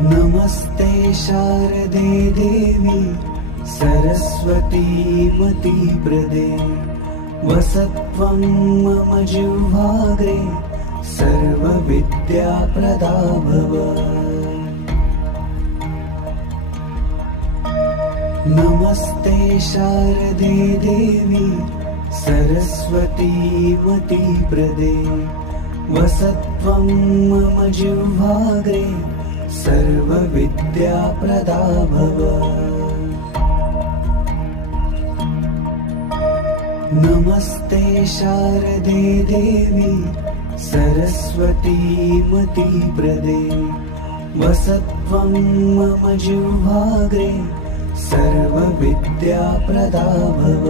नमस्ते शारदे देवी सरस्वती मती प्रदे वसत्वं मम जिह्वाग्रे सर्वविद्याप्रदा भव। नमस्ते शारदे देवी सरस्वती मती प्रदे वसत्वं मम जिह्वाग्रे सर्वविद्याप्रदा भव। नमस्ते शारदे देवी सरस्वती मती प्रदे वसत्वं मम जिह्वाग्रे सर्वविद्याप्रदा भव।